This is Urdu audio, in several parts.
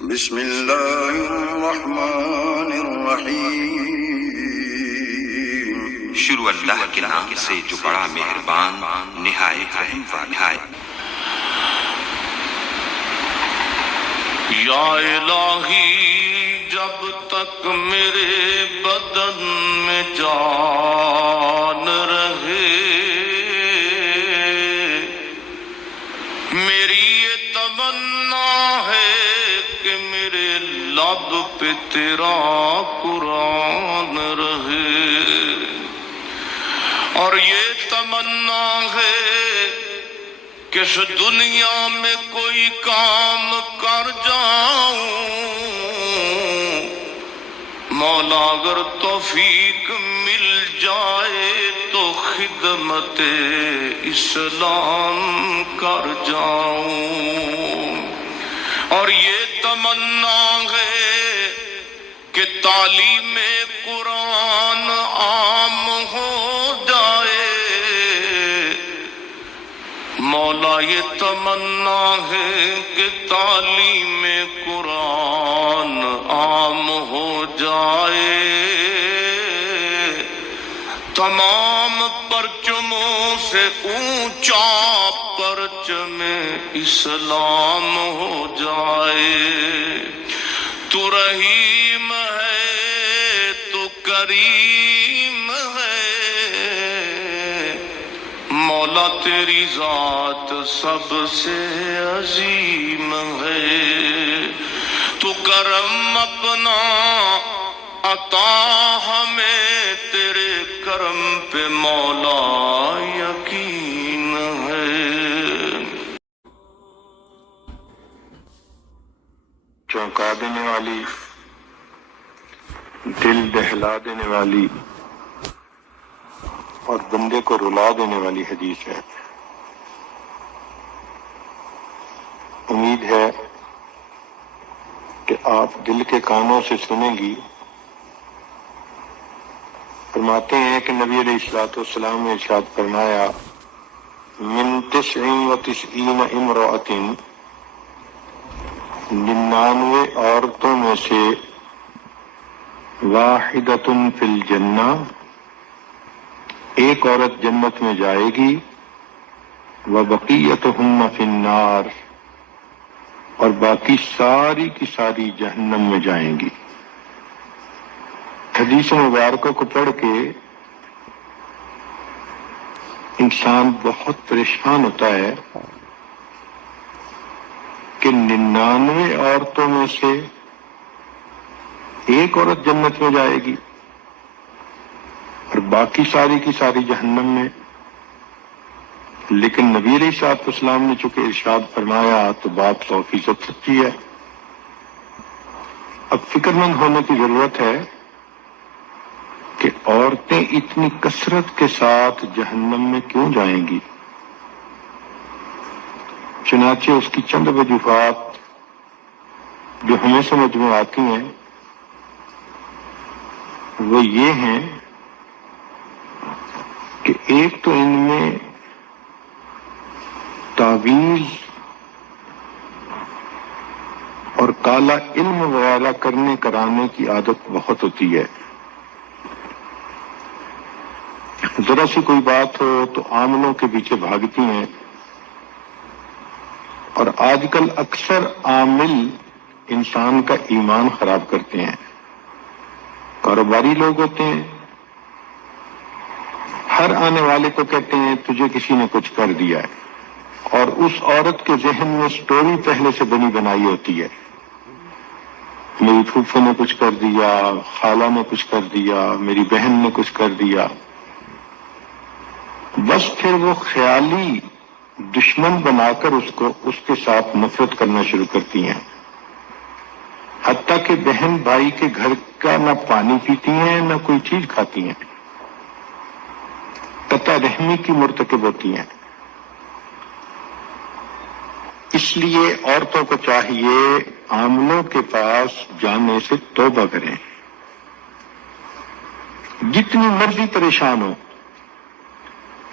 بسم اللہ الرحمن الرحیم۔ شروع اللہ کے نام سے جو بڑا مہربان نہایت رحم والا ہے۔ یا الہی جب تک میرے بدن میں جان رہے، میری یہ تمنا ہے کہ میرے لب پہ تیرا قرآن رہے، اور یہ تمنا ہے کہ اس دنیا میں کوئی کام کر جاؤں، مولا اگر توفیق مل جائے تو خدمت اسلام کر جاؤں، اور یہ تمنا ہے کہ تعلیم قرآن عام ہو جائے، مولا یہ تمنا ہے کہ تعلیم قرآن عام ہو جائے، تمام پرچموں سے اونچا پرچم اسلام ہو جائے۔ تو رحیم ہے، تو کریم ہے، مولا تیری ذات سب سے عظیم ہے، تو کرم اپنا عطا ہمیں، تیرے کرم پہ مولا یقین ہے۔ چونکا دینے والی، دل دہلا دینے والی اور بندے کو رلا دینے والی حدیث ہے۔ امید ہے کہ آپ دل کے کانوں سے سنیں گی۔ فرماتے ہیں کہ نبی علیہ الصلوۃ والسلام نے ارشاد فرمایا، من 99 امرأۃ، 99 عورتوں میں سے واحدۃ فی الجنہ، ایک عورت جنت میں جائے گی، وبقیتہن فی النار، اور باقی ساری کی ساری جہنم میں جائیں گی۔ حدیث مبارکوں کو پڑھ کے انسان بہت پریشان ہوتا ہے کہ 99 عورتوں میں سے ایک عورت جنت میں جائے گی اور باقی ساری کی ساری جہنم میں۔ لیکن نبی علیہ الصلوۃ والسلام نے چونکہ ارشاد فرمایا تو بات 100% سچی ہے۔ اب فکر مند ہونے کی ضرورت ہے کہ عورتیں اتنی کثرت کے ساتھ جہنم میں کیوں جائیں گی؟ چنانچہ اس کی چند وجوہات جو ہمیں سمجھ میں آتی ہیں وہ یہ ہیں کہ ایک تو ان میں تعویذ اور کالا علم وغیرہ کرنے کرانے کی عادت بہت ہوتی ہے۔ ذرا سی کوئی بات ہو تو عاملوں کے پیچھے بھاگتی ہیں، اور آج کل اکثر عامل انسان کا ایمان خراب کرتے ہیں۔ کاروباری لوگ ہوتے ہیں، ہر آنے والے کو کہتے ہیں تجھے کسی نے کچھ کر دیا ہے، اور اس عورت کے ذہن میں سٹوری پہلے سے بنی بنائی ہوتی ہے، میری پھوپھو نے کچھ کر دیا، خالہ نے کچھ کر دیا، میری بہن نے کچھ کر دیا۔ بس پھر وہ خیالی دشمن بنا کر اس کے ساتھ نفرت کرنا شروع کرتی ہیں، حتیٰ کہ بہن بھائی کے گھر کا نہ پانی پیتی ہیں نہ کوئی چیز کھاتی ہیں، قطع رحمی کی مرتکب ہوتی ہیں۔ اس لیے عورتوں کو چاہیے عاملوں کے پاس جانے سے توبہ کریں، جتنی مرضی پریشان ہو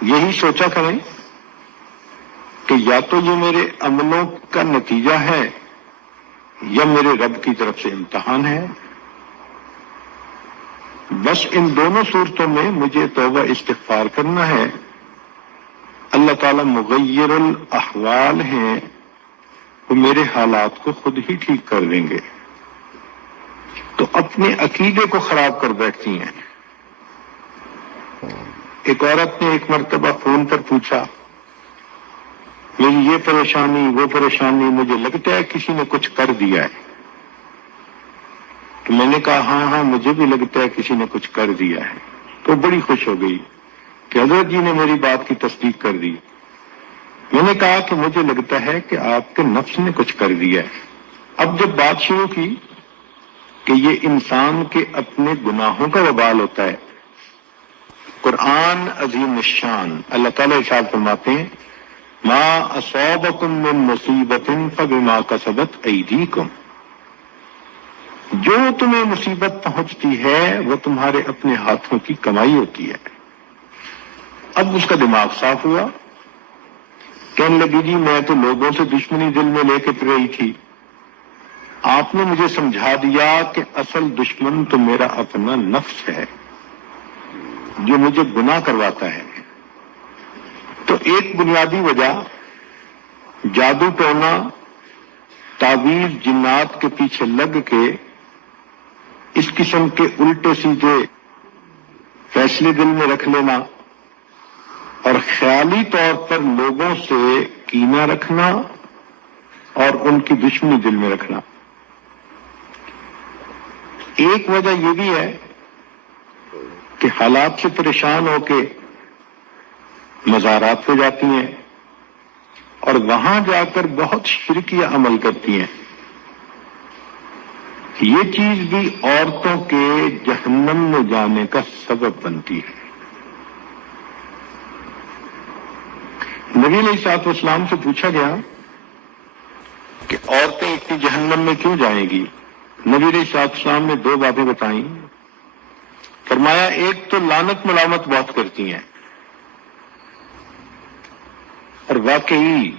یہی سوچا کریں کہ یا تو یہ میرے عملوں کا نتیجہ ہے یا میرے رب کی طرف سے امتحان ہے. بس ان دونوں صورتوں میں مجھے توبہ استغفار کرنا ہے. اللہ تعالیٰ مغیر الاحوال ہیں، وہ میرے حالات کو خود ہی ٹھیک کر دیں گے. تو اپنے عقیدے کو خراب کر بیٹھتی ہیں. ایک عورت نے ایک مرتبہ فون پر پوچھا، میری یہ پریشانی وہ پریشانی، مجھے لگتا ہے کسی نے کچھ کر دیا ہے. تو میں نے کہا ہاں مجھے بھی لگتا ہے کسی نے کچھ کر دیا ہے. تو بڑی خوش ہو گئی کہ حضرت جی نے میری بات کی تصدیق کر دی. میں نے کہا کہ مجھے لگتا ہے کہ آپ کے نفس نے کچھ کر دیا ہے. اب جب بات شروع کی کہ یہ انسان کے اپنے گناہوں کا وبال ہوتا ہے، قرآن عظیم الشان اللہ تعالیٰ ارشاد فرماتے ہیں ما اصابکم من مصیبت فبما کسبت ایدیکم، جو تمہیں مصیبت پہنچتی ہے وہ تمہارے اپنے ہاتھوں کی کمائی ہوتی ہے. اب اس کا دماغ صاف ہوا، کہنے لگی جی میں تو لوگوں سے دشمنی دل میں لے کے رہی تھی، آپ نے مجھے سمجھا دیا کہ اصل دشمن تو میرا اپنا نفس ہے جو مجھے گناہ کرواتا ہے. تو ایک بنیادی وجہ جادو ٹونا، تعویذ جنات کے پیچھے لگ کے اس قسم کے الٹے سیدھے فیصلے دل میں رکھ لینا اور خیالی طور پر لوگوں سے کینہ رکھنا اور ان کی دشمنی دل میں رکھنا. ایک وجہ یہ بھی ہے کہ حالات سے پریشان ہو کے مزارات پہ جاتی ہیں اور وہاں جا کر بہت شرکیہ عمل کرتی ہیں. یہ چیز بھی عورتوں کے جہنم میں جانے کا سبب بنتی ہے. نبی علیہ الصلوۃ والسلام سے پوچھا گیا کہ عورتیں اتنی جہنم میں کیوں جائیں گی؟ نبی علیہ الصلوۃ والسلام نے دو باتیں بتائیں. فرمایا ایک تو لعنت ملامت بہت کرتی ہیں، اور واقعی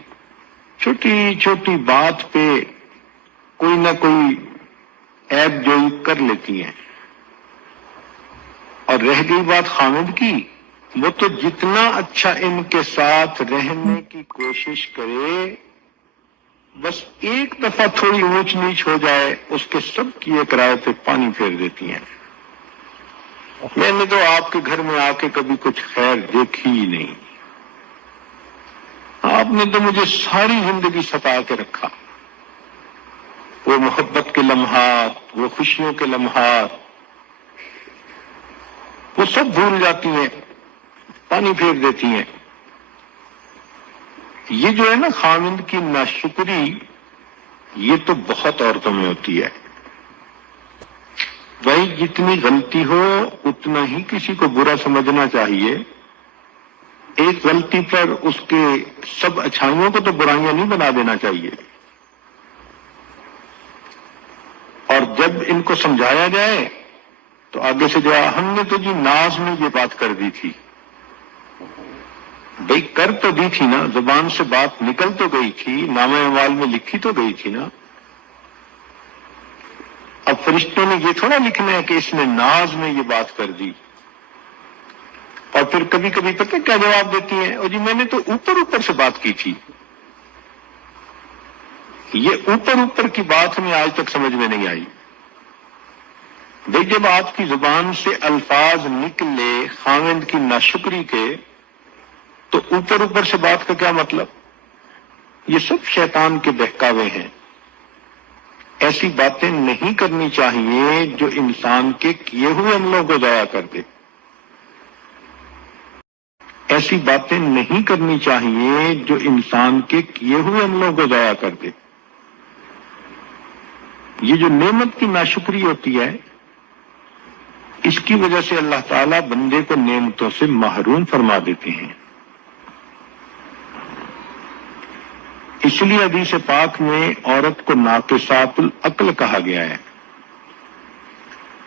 چھوٹی چھوٹی بات پہ کوئی نہ کوئی عیب جوئی کر لیتی ہیں. اور رہ گئی بات خامد کی، وہ تو جتنا اچھا ان کے ساتھ رہنے کی کوشش کرے، بس ایک دفعہ تھوڑی اونچ نیچ ہو جائے اس کے سب کیے کرائے پہ پانی پھیر دیتی ہیں. میں نے تو آپ کے گھر میں آ کے کبھی کچھ خیر دیکھی ہی نہیں، آپ نے تو مجھے ساری زندگی ستا کے رکھا. وہ محبت کے لمحات، وہ خوشیوں کے لمحات، وہ سب بھول جاتی ہیں، پانی پھیر دیتی ہیں. یہ جو ہے نا خاوند کی ناشکری، یہ تو بہت عورتوں میں ہوتی ہے. بھائی جتنی غلطی ہو اتنا ہی کسی کو برا سمجھنا چاہیے. ایک غلطی پر اس کے سب اچھائیوں کو تو برائیاں نہیں بنا دینا چاہیے. اور جب ان کو سمجھایا جائے تو آگے سے جو ہم نے تو جی ناز میں یہ بات کر دی تھی. بھئی کر تو دی تھی نا، زبان سے بات نکل تو گئی تھی، نامہ اعمال میں لکھی تو گئی تھی نا. اب فرشتوں نے یہ تھوڑا لکھنا ہے کہ اس نے ناز میں یہ بات کر دی. اور پھر کبھی کبھی پتہ کیا جواب دیتی ہیں، اور جی میں نے تو اوپر اوپر سے بات کی تھی. یہ اوپر اوپر کی بات ہمیں آج تک سمجھ میں نہیں آئی. بھئی جب آپ کی زبان سے الفاظ نکلے خاوند کی ناشکری کے، تو اوپر اوپر سے بات کا کیا مطلب؟ یہ سب شیطان کے بہکاوے ہیں. ایسی باتیں نہیں کرنی چاہیے جو انسان کے کیے ہوئے عملوں کو ضائع کر دے. ایسی باتیں نہیں کرنی چاہیے جو انسان کے کیے ہوئے عملوں کو ضائع کر دے. یہ جو نعمت کی ناشکری ہوتی ہے، اس کی وجہ سے اللہ تعالیٰ بندے کو نعمتوں سے محروم فرما دیتے ہیں. اس لیے حدیث پاک میں عورت کو ناقصات العقل کہا گیا ہے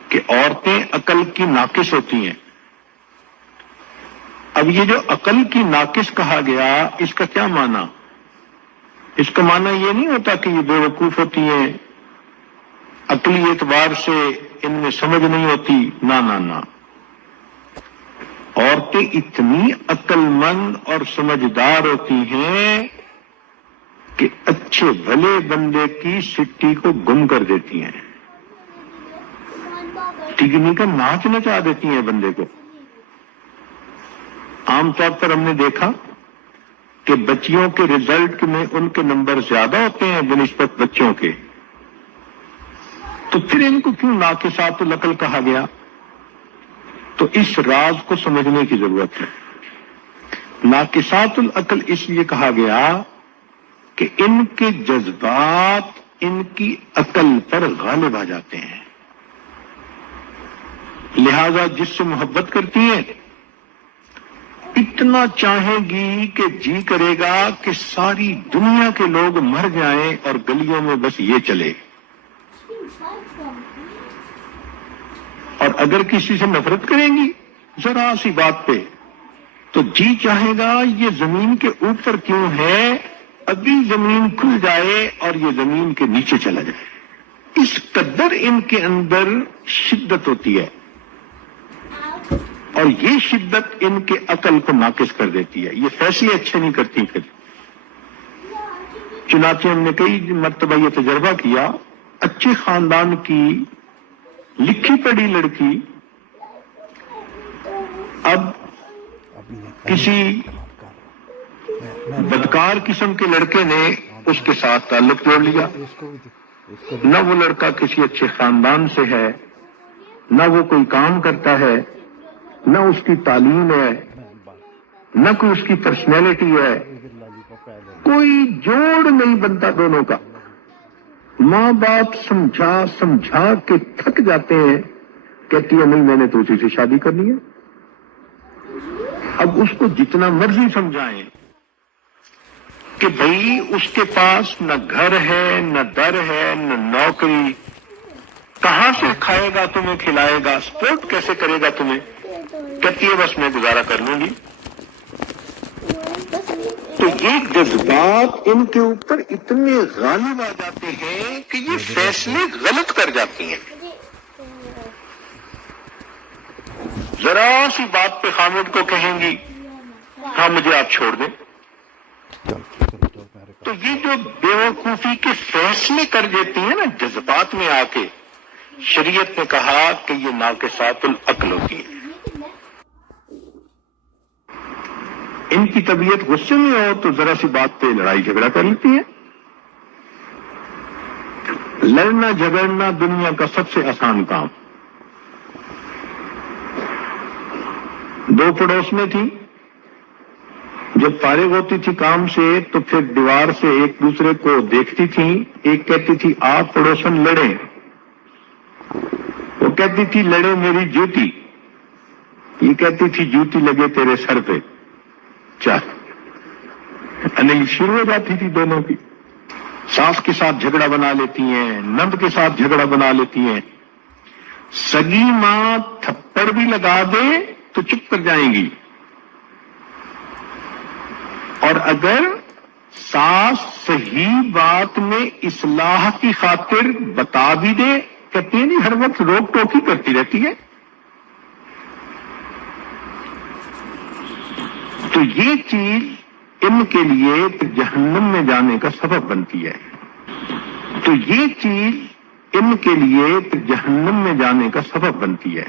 کہ عورتیں عقل کی ناقص ہوتی ہیں. اب یہ جو عقل کی ناقص کہا گیا، اس کا کیا معنی؟ اس کا معنی یہ نہیں ہوتا کہ یہ بے وقوف ہوتی ہیں عقلی اعتبار سے ان میں سمجھ نہیں ہوتی، نہ عورتیں اتنی عقل مند اور سمجھدار ہوتی ہیں کہ اچھے بھلے بندے کی سٹی کو گم کر دیتی ہیں، ٹکنی کا ناچ نچا دیتی ہیں بندے کو۔ عام طور پر ہم نے دیکھا کہ بچیوں کے رزلٹ میں ان کے نمبر زیادہ ہوتے ہیں بنسبت بچوں کے، تو پھر ان کو کیوں ناقصات العقل کہا گیا؟ تو اس راز کو سمجھنے کی ضرورت ہے۔ ناقصات العقل اس لیے کہا گیا کہ ان کے جذبات ان کی عقل پر غالب آ جاتے ہیں، لہذا جس سے محبت کرتی ہیں اتنا چاہیں گی کہ جی کرے گا کہ ساری دنیا کے لوگ مر جائیں اور گلیوں میں بس یہ چلے، اور اگر کسی سے نفرت کریں گی ذرا سی بات پہ تو جی چاہے گا یہ زمین کے اوپر کیوں ہے، ابھی زمین کھل جائے اور یہ زمین کے نیچے چلا جائے۔ اس قدر ان کے اندر شدت ہوتی ہے، اور یہ شدت ان کے عقل کو ناقص کر دیتی ہے، یہ فیصلے اچھے نہیں کرتی۔ پھر چنانچہ ہم نے کئی مرتبہ یہ تجربہ کیا، اچھے خاندان کی لکھی پڑھی لڑکی اب کسی بدکار قسم کے لڑکے نے اس کے ساتھ تعلق جوڑ لیا، نہ وہ لڑکا کسی اچھے خاندان سے ہے، نہ وہ کوئی کام کرتا ہے، نہ اس کی تعلیم ہے، نہ کوئی اس کی پرسنالٹی ہے، کوئی جوڑ نہیں بنتا دونوں کا۔ ماں باپ سمجھا کے تھک جاتے ہیں، کہتی ہے نہیں میں نے تو اسی سے شادی کرنی ہے۔ اب اس کو جتنا مرضی سمجھائیں کہ بھئی اس کے پاس نہ گھر ہے، نہ در ہے، نہ نوکری، کہاں سے کھائے گا تمہیں، کھلائے گا، سپورٹ کیسے کرے گا تمہیں، کہتی ہے بس میں گزارا کر لوں گی۔ تو یہ جذبات ان کے اوپر اتنے غالب آ جاتے ہیں کہ یہ فیصلے غلط کر جاتی ہیں۔ ذرا سی بات پہ خامد کو کہیں گی ہاں مجھے آپ چھوڑ دیں، تو یہ جو بیوقوفی کے فیصلے کر دیتی ہیں نا جذبات میں آ کے، شریعت نے کہا کہ یہ ناقصات العقل ہوتی ہے۔ ان کی طبیعت غصے میں ہو تو ذرا سی بات پہ لڑائی جھگڑا کر لیتی ہیں۔ لڑنا جھگڑنا دنیا کا سب سے آسان کام۔ دو پڑوس میں تھی، جب فارغ ہوتی تھی کام سے تو پھر دیوار سے ایک دوسرے کو دیکھتی تھی، ایک کہتی تھی آپ پڑوسن لڑیں، وہ کہتی تھی لڑے میری جوتی، یہ کہتی تھی جوتی لگے تیرے سر پہ۔ انیل شروع ہو جاتی تھی دونوں کی، ساس کے ساتھ جھگڑا بنا لیتی ہیں، نند کے ساتھ جھگڑا بنا لیتی ہیں۔ سگی ماں تھپڑ بھی لگا دے تو چپ کر جائیں گی، اور اگر ساس صحیح بات میں اصلاح کی خاطر بتا بھی دے، کہتی ہے نہیں ہر وقت روک ٹوک ہی کرتی رہتی ہے۔ تو یہ چیز ان کے لیے جہنم میں جانے کا سبب بنتی ہے، تو یہ چیز ان کے لیے جہنم میں جانے کا سبب بنتی ہے۔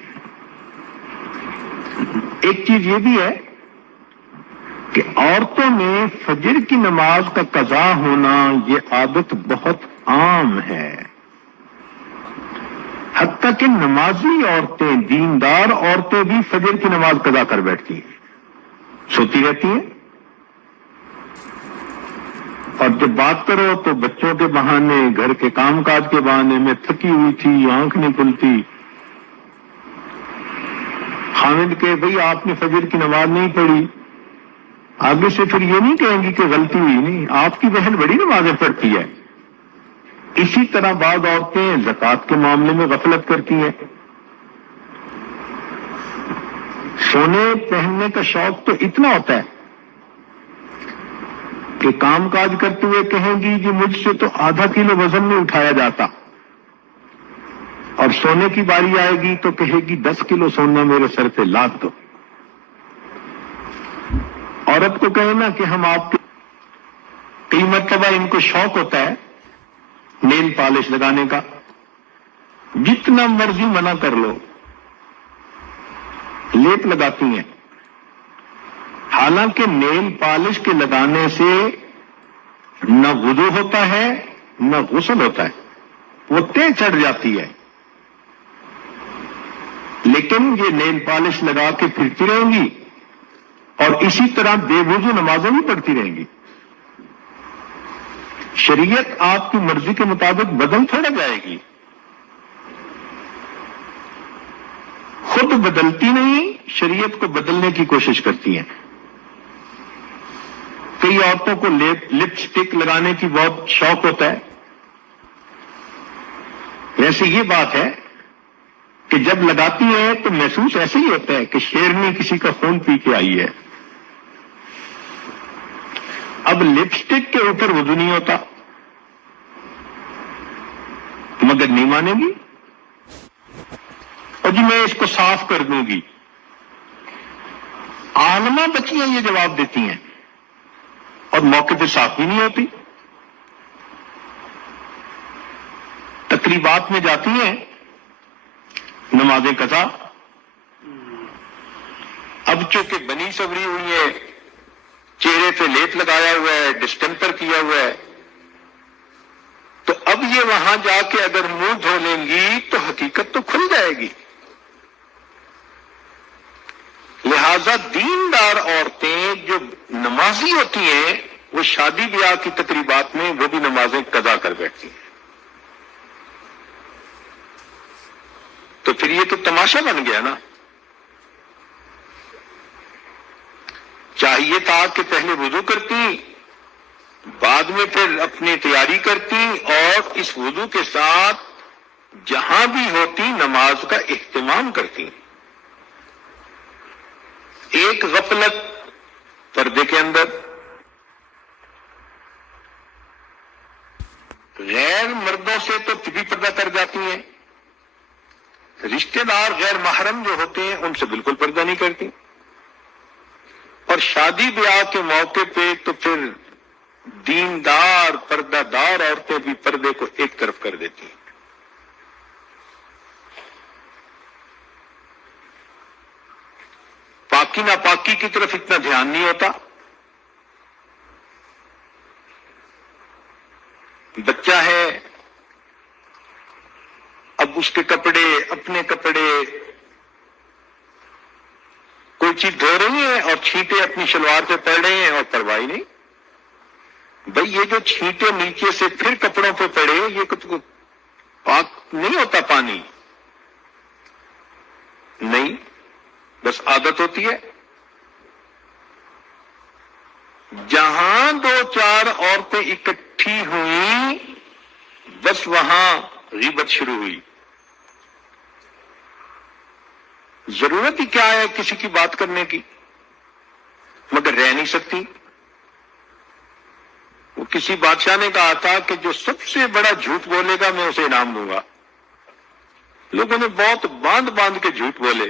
ایک چیز یہ بھی ہے کہ عورتوں میں فجر کی نماز کا قضا ہونا یہ عادت بہت عام ہے، حتیٰ کہ نمازی عورتیں، دیندار عورتیں بھی فجر کی نماز قضا کر بیٹھتی ہیں، سوتی رہتی ہیں، اور جب بات کرو تو بچوں کے بہانے، گھر کے کام کاج کے بہانے میں تھکی ہوئی تھی، آنکھ نہیں کھلتی۔ خامد کہ بھئی آپ نے فجر کی نماز نہیں پڑھی، آگے سے پھر یہ نہیں کہیں گی کہ غلطی ہوئی، نہیں آپ کی بہن بڑی نمازیں پڑھتی ہے۔ اسی طرح بعض عورتیں زکوٰۃ کے معاملے میں غفلت کرتی ہیں۔ سونے پہننے کا شوق تو اتنا ہوتا ہے کہ کام کاج کرتے ہوئے کہیں گی جی مجھ سے تو آدھا کلو وزن نہیں اٹھایا جاتا، اور سونے کی باری آئے گی تو کہے گی 10 کلو سونا میرے سر پہ لاد دو. عورت کو کہنا کہ ہم آپ کے کئی مرتبہ ان کو شوق ہوتا ہے نیل پالش لگانے کا، جتنا مرضی منع کر لو لیپ لگاتی ہیں. حالانکہ نیل پالش کے لگانے سے نہ وضو ہوتا ہے نہ غسل ہوتا ہے، وہ تیز چڑھ جاتی ہے. لیکن یہ نیل پالش لگا کے پھرتی رہیں گی اور اسی طرح بے وضو نمازیں بھی پڑھتی رہیں گی. شریعت آپ کی مرضی کے مطابق بدل تھوڑا جائے گی، خود بدلتی نہیں، شریعت کو بدلنے کی کوشش کرتی ہیں. کئی عورتوں کو لپسٹک لگانے کی بہت شوق ہوتا ہے. ویسے یہ بات ہے کہ جب لگاتی ہے تو محسوس ایسے ہی ہوتا ہے کہ شیرنی کسی کا خون پی کے آئی ہے. اب لپسٹک کے اوپر وضو نہیں ہوتا، مگر نہیں مانے گی اور جی میں اس کو صاف کر دوں گی. عالمہ بچیاں یہ جواب دیتی ہیں اور موقع پہ صاف بھی نہیں ہوتی. تقریبات میں جاتی ہیں، نمازیں قضا. اب چونکہ بنی سوری ہوئی ہے، چہرے پہ لیپ لگایا ہوا ہے، ڈسٹمپر کیا ہوا ہے، تو اب یہ وہاں جا کے اگر منہ دھو لیں گی تو حقیقت تو کھل جائے گی. لہذا دیندار عورتیں جو نمازی ہوتی ہیں وہ شادی بیاہ کی تقریبات میں وہ بھی نمازیں قضا کر بیٹھتی ہیں. تو پھر یہ تو تماشا بن گیا نا. چاہیے تھا کہ پہلے وضو کرتی، بعد میں پھر اپنی تیاری کرتی اور اس وضو کے ساتھ جہاں بھی ہوتی نماز کا اہتمام کرتی. ایک غفلت پردے کے اندر، غیر مردوں سے تو بھی پردہ کر جاتی ہیں، رشتہ دار غیر محرم جو ہوتے ہیں ان سے بالکل پردہ نہیں کرتی، اور شادی بیاہ کے موقع پہ تو پھر دیندار پردہ دار عورتیں بھی پردے کو ایک طرف کر دیتی ہیں. پاکی ناپاکی کی طرف اتنا دھیان نہیں ہوتا. بچہ ہے، اب اس کے کپڑے، اپنے کپڑے، کوئی چیز دھو رہی ہے اور چھینٹے اپنی شلوار پہ پڑ رہے ہیں اور پرواہ نہیں. بھئی یہ جو چھینٹے نیچے سے پھر کپڑوں پہ پڑے یہ کچھ پاک نہیں ہوتا، پانی نہیں، بس عادت ہوتی ہے. جہاں دو چار عورتیں اکٹھی ہوئیں بس وہاں غیبت شروع ہوئی. ضرورت ہی کیا ہے کسی کی بات کرنے کی، مگر رہ نہیں سکتی. وہ کسی بادشاہ نے کہا تھا کہ جو سب سے بڑا جھوٹ بولے گا میں اسے انعام دوں گا. لوگوں نے بہت باندھ باندھ کے جھوٹ بولے.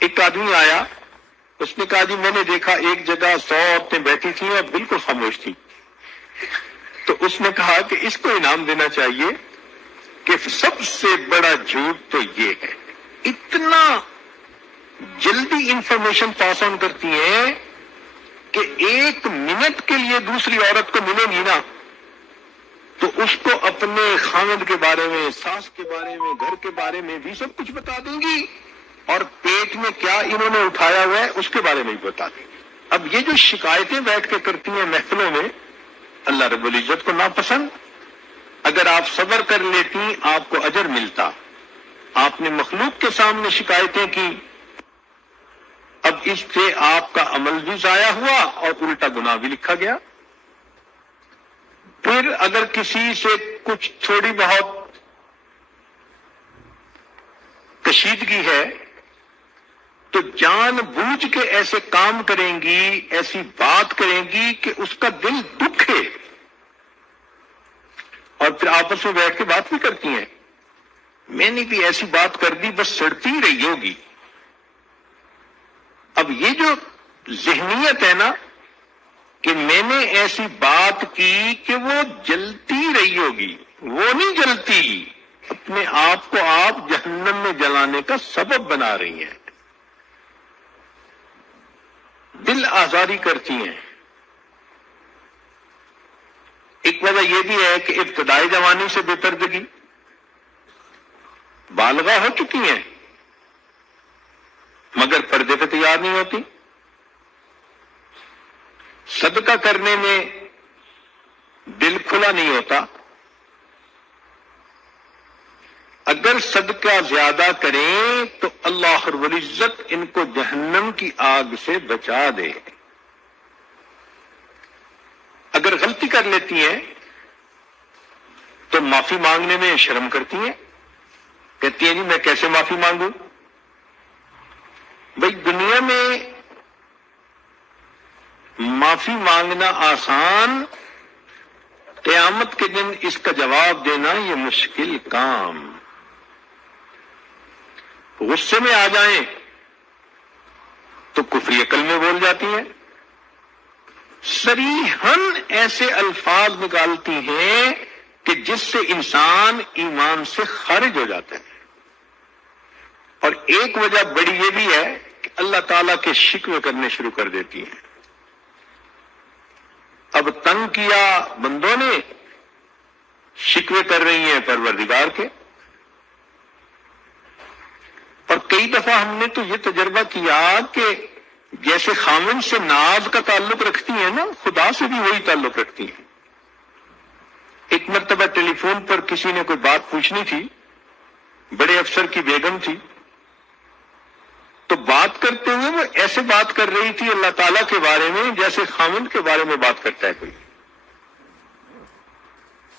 ایک آدمی آیا، اس نے کہا جی میں نے دیکھا ایک جگہ 100 عورتیں بیٹھی تھیں اور بالکل خاموش تھیں. تو اس نے کہا کہ اس کو انعام دینا چاہیے کہ سب سے بڑا جھوٹ تو یہ ہے. اتنا جلدی انفارمیشن پاس آن کرتی ہیں کہ 1 منٹ کے لیے دوسری عورت کو ملے گی نا تو اس کو اپنے خاوند کے بارے میں، ساس کے بارے میں، گھر کے بارے میں بھی سب کچھ بتا دیں گی اور پیٹ میں کیا انہوں نے اٹھایا ہوا ہے اس کے بارے میں بھی بتا دیں گی. اب یہ جو شکایتیں بیٹھ کے کرتی ہیں محفلوں میں، اللہ رب العزت کو ناپسند. اگر آپ صبر کر لیتی آپ کو اجر ملتا. آپ نے مخلوق کے سامنے شکایتیں کی، اب اس سے آپ کا عمل بھی ضائع ہوا اور الٹا گناہ بھی لکھا گیا. پھر اگر کسی سے کچھ تھوڑی بہت کشیدگی ہے تو جان بوجھ کے ایسے کام کریں گی، ایسی بات کریں گی کہ اس کا دل دکھے، اور پھر آپس میں بیٹھ کے بات بھی کرتی ہیں. میں نے بھی ایسی بات کر دی بس سڑتی ہی رہی ہوگی. اب یہ جو ذہنیت ہے نا کہ میں نے ایسی بات کی کہ وہ جلتی رہی ہوگی، وہ نہیں جلتی، اپنے آپ کو آپ جہنم میں جلانے کا سبب بنا رہی ہیں، دل آزاری کرتی ہیں. ایک وجہ یہ بھی ہے کہ ابتدائی جوانی سے بے پردگی، بالغہ ہو چکی ہیں مگر پردے پہ تیار نہیں ہوتی. صدقہ کرنے میں دل کھلا نہیں ہوتا. اگر صدقہ زیادہ کریں تو اللہ رب العزت ان کو جہنم کی آگ سے بچا دے. اگر غلطی کر لیتی ہیں تو معافی مانگنے میں شرم کرتی ہیں، کہتی ہیں جی میں کیسے معافی مانگوں. بھئی دنیا میں معافی مانگنا آسان، قیامت کے دن اس کا جواب دینا یہ مشکل کام. غصے میں آ جائیں تو کفری عقل میں بول جاتی ہیں، صریحاً ایسے الفاظ نکالتی ہیں کہ جس سے انسان ایمان سے خارج ہو جاتا ہے. اور ایک وجہ بڑی یہ بھی ہے کہ اللہ تعالیٰ کے شکوے کرنے شروع کر دیتی ہیں. اب تنگ کیا بندوں نے، شکوے کر رہی ہیں پروردگار کے. اور کئی دفعہ ہم نے تو یہ تجربہ کیا کہ جیسے خامن سے ناز کا تعلق رکھتی ہیں نا، خدا سے بھی وہی تعلق رکھتی ہیں. ایک مرتبہ ٹیلی فون پر کسی نے کوئی بات پوچھنی تھی، بڑے افسر کی بیگم تھی، تو بات کرتے ہوئے وہ ایسے بات کر رہی تھی اللہ تعالیٰ کے بارے میں جیسے خامن کے بارے میں بات کرتا ہے کوئی.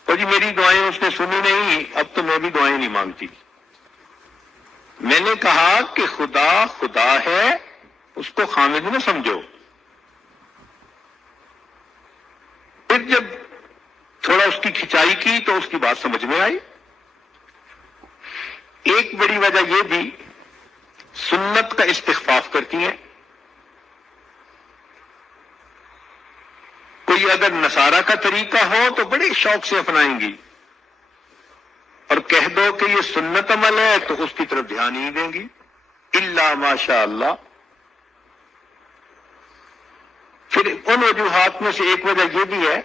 اور جی میری دعائیں اس نے سنی نہیں، اب تو میں بھی دعائیں نہیں مانگتی. میں نے کہا کہ خدا خدا ہے، اس کو خامد نہ سمجھو. پھر جب تھوڑا اس کی کھچائی کی تو اس کی بات سمجھ میں آئی. ایک بڑی وجہ یہ بھی سنت کا استخفاف کرتی ہیں. کوئی اگر نصارہ کا طریقہ ہو تو بڑے شوق سے اپنائیں گی، اور کہہ دو کہ یہ سنت عمل ہے تو اس کی طرف دھیان ہی دیں گی الا ماشاء اللہ. پھر ان وجوہات میں سے ایک وجہ یہ بھی ہے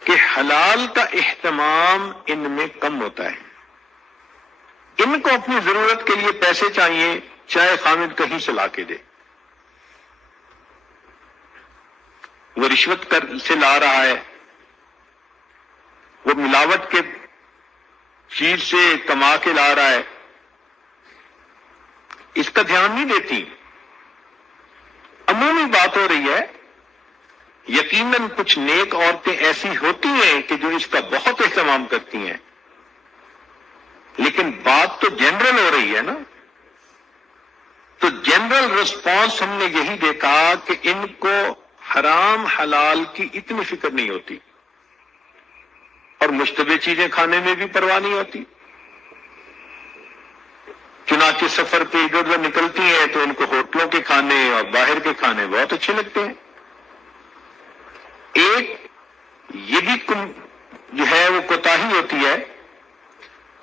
کہ حلال کا اہتمام ان میں کم ہوتا ہے. ان کو اپنی ضرورت کے لیے پیسے چاہیے، چاہے خامد کہیں سے لا کے دے. وہ رشوت سے لا رہا ہے، وہ ملاوٹ کے چیز سے کما کے لا رہا ہے، اس کا دھیان نہیں دیتی. عمومی بات ہو رہی ہے. یقیناً کچھ نیک عورتیں ایسی ہوتی ہیں کہ جو اس کا بہت اہتمام کرتی ہیں، لیکن بات تو جنرل ہو رہی ہے نا. تو جنرل رسپانس ہم نے یہی دیکھا کہ ان کو حرام حلال کی اتنی فکر نہیں ہوتی، اور مشتبہ چیزیں کھانے میں بھی پرواہ نہیں ہوتی. چنانچہ سفر پہ ادھر ادھر نکلتی ہیں تو ان کو ہوٹلوں کے کھانے اور باہر کے کھانے بہت اچھے لگتے ہیں. ایک یہ بھی جو ہے وہ کوتاہی ہوتی ہے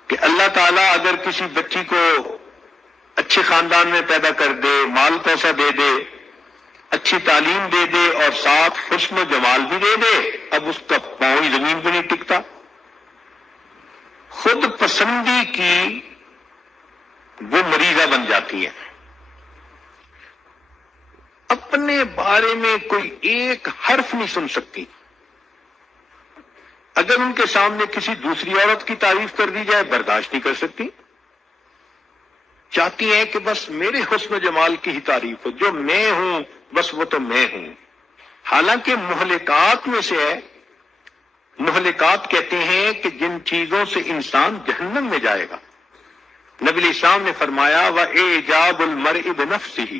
کہ اللہ تعالیٰ اگر کسی بچی کو اچھے خاندان میں پیدا کر دے، مال پیسہ دے دے، اچھی تعلیم دے دے اور ساتھ حسن و جمال بھی دے دے، اب اس کا پاؤں ہی زمین پہ نہیں ٹکتا. خود پسندی کی وہ مریضہ بن جاتی ہے. اپنے بارے میں کوئی ایک حرف نہیں سن سکتی. اگر ان کے سامنے کسی دوسری عورت کی تعریف کر دی جائے برداشت نہیں کر سکتی. چاہتی ہیں کہ بس میرے حسن و جمال کی ہی تعریف ہو، جو میں ہوں بس وہ تو میں ہوں. حالانکہ مہلکات میں سے ہے. مہلکات کہتے ہیں کہ جن چیزوں سے انسان جہنم میں جائے گا. نبی علیہ السلام نے فرمایا وَإِعْجَابُ الْمَرْءِ بِنَفْسِهِ،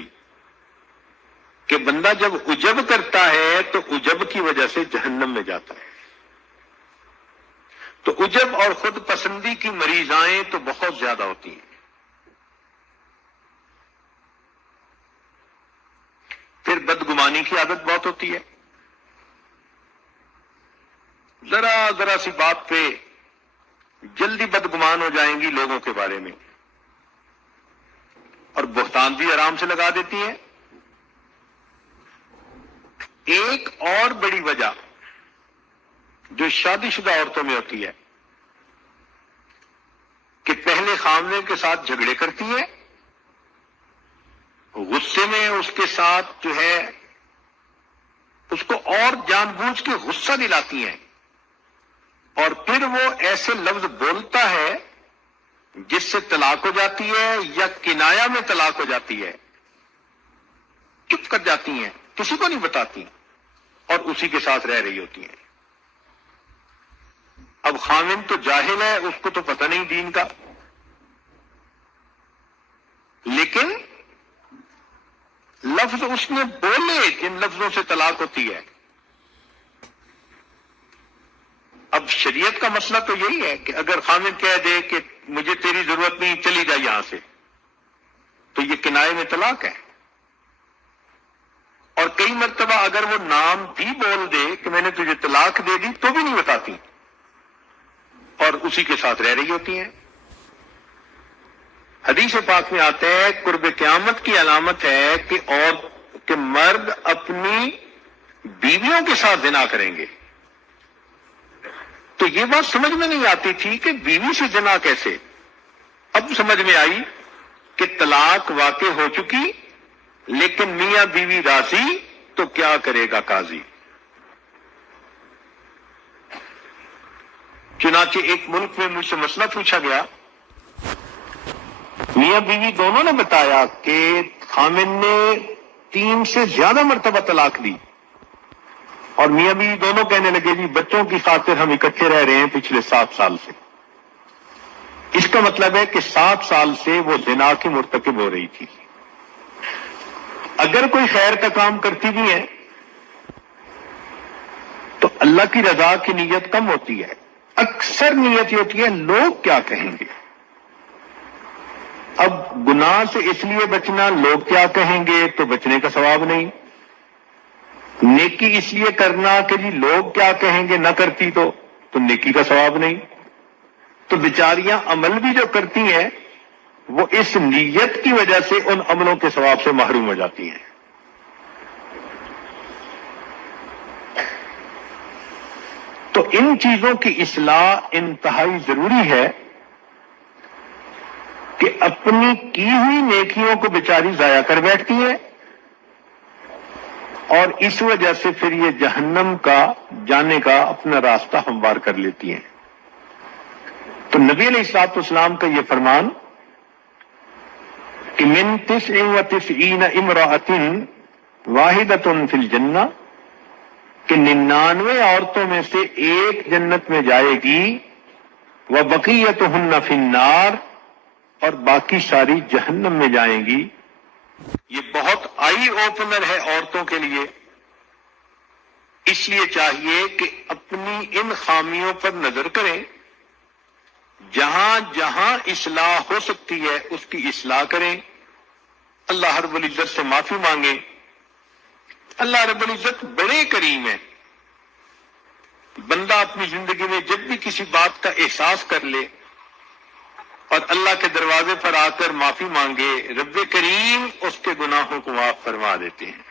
کہ بندہ جب عجب کرتا ہے تو عجب کی وجہ سے جہنم میں جاتا ہے. تو عجب اور خود پسندی کی مریضائیں تو بہت زیادہ ہوتی ہیں. پھر بدگمانی کی عادت بہت ہوتی ہے. ذرا سی بات پہ جلدی بدگمان ہو جائیں گی لوگوں کے بارے میں، اور بہتان بھی آرام سے لگا دیتی ہیں. ایک اور بڑی وجہ جو شادی شدہ عورتوں میں ہوتی ہے کہ پہلے خامنے کے ساتھ جھگڑے کرتی ہے، غصے میں اس کے ساتھ جو ہے اس کو اور جان بوجھ کے غصہ دلاتی ہیں، اور پھر وہ ایسے لفظ بولتا ہے جس سے طلاق ہو جاتی ہے یا کنایا میں طلاق ہو جاتی ہے. چپ کر جاتی ہیں، کسی کو نہیں بتاتی، اور اسی کے ساتھ رہ رہی ہوتی ہیں. اب خاوند تو جاہل ہے، اس کو تو پتہ نہیں دین کا، لیکن لفظ اس نے بولے جن لفظوں سے طلاق ہوتی ہے. اب شریعت کا مسئلہ تو یہی ہے کہ اگر خاوند کہہ دے کہ مجھے تیری ضرورت نہیں، چلی جا یہاں سے، تو یہ کنائے میں طلاق ہے. اور کئی مرتبہ اگر وہ نام بھی بول دے کہ میں نے تجھے طلاق دے دی تو بھی نہیں بتاتی، اور اسی کے ساتھ رہ رہی ہوتی ہیں. حدیث پاک میں آتا ہے قرب قیامت کی علامت ہے کہ مرد اپنی بیویوں کے ساتھ زنا کریں گے. تو یہ بات سمجھ میں نہیں آتی تھی کہ بیوی سے زنا کیسے. اب سمجھ میں آئی کہ طلاق واقع ہو چکی، لیکن میاں بیوی راضی تو کیا کرے گا قاضی. چنانچہ ایک ملک میں مجھ سے مسئلہ پوچھا گیا، میاں بیوی دونوں نے بتایا کہ خامن نے 3 سے زیادہ مرتبہ طلاق دی، اور میاں بیوی دونوں کہنے لگے جی بچوں کی خاطر ہم اکٹھے رہ رہے ہیں پچھلے 7 سال سے. اس کا مطلب ہے کہ 7 سال سے وہ زنا کی مرتکب ہو رہی تھی. اگر کوئی خیر کا کام کرتی بھی ہے تو اللہ کی رضا کی نیت کم ہوتی ہے، اکثر نیت یہ ہوتی ہے لوگ کیا کہیں گے. اب گناہ سے اس لیے بچنا لوگ کیا کہیں گے تو بچنے کا ثواب نہیں، نیکی اس لیے کرنا کہ جی لوگ کیا کہیں گے نہ کرتی تو نیکی کا ثواب نہیں. تو بیچاریاں عمل بھی جو کرتی ہیں وہ اس نیت کی وجہ سے ان عملوں کے ثواب سے محروم ہو جاتی ہیں. تو ان چیزوں کی اصلاح انتہائی ضروری ہے کہ اپنی کی ہوئی نیکیوں کو بیچاری ضائع کر بیٹھتی ہے، اور اس وجہ سے پھر یہ جہنم کا جانے کا اپنا راستہ ہموار کر لیتی ہیں. تو نبی علیہ الصلوۃ والسلام کا یہ فرمان کہ من 99 امرأۃ واحدۃ فی الجنہ، کہ 99 عورتوں میں سے ایک جنت میں جائے گی، وبقیتہن فی النار، اور باقی ساری جہنم میں جائیں گی. یہ بہت آئی اوپنر ہے عورتوں کے لیے. اس لیے چاہیے کہ اپنی ان خامیوں پر نظر کریں، جہاں جہاں اصلاح ہو سکتی ہے اس کی اصلاح کریں، اللہ رب العزت سے معافی مانگیں. اللہ رب العزت بڑے کریم ہے. بندہ اپنی زندگی میں جب بھی کسی بات کا احساس کر لے اور اللہ کے دروازے پر آ کر معافی مانگے، رب کریم اس کے گناہوں کو معاف فرما دیتے ہیں.